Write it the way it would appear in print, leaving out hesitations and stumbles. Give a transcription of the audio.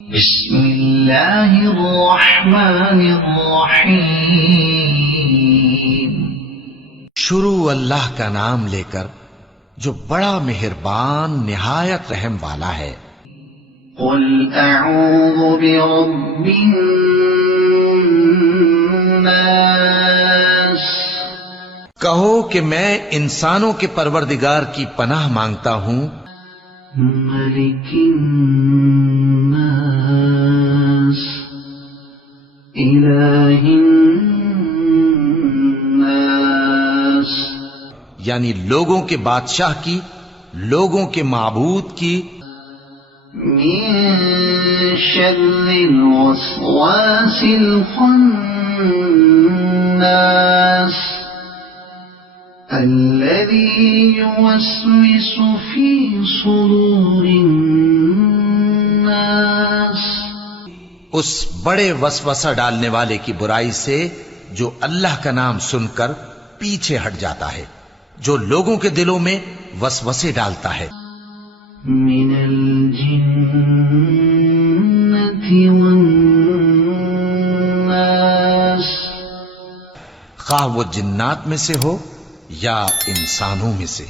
بسم اللہ الرحمن الرحیم۔ شروع اللہ کا نام لے کر جو بڑا مہربان نہایت رحم والا ہے۔ قل اعوذ برب الناس، کہو کہ میں انسانوں کے پروردگار کی پناہ مانگتا ہوں، ملک الناس، الہ الناس، یعنی لوگوں کے بادشاہ کی، لوگوں کے معبود کی، من شر الوسواس الخناس، الذي يوسوس في صدور الناس، اس بڑے وسوسہ ڈالنے والے کی برائی سے جو اللہ کا نام سن کر پیچھے ہٹ جاتا ہے، جو لوگوں کے دلوں میں وسوسے ڈالتا ہے۔ من الجنة والناس، خواہ وہ جنات میں سے ہو یا انسانوں میں سے۔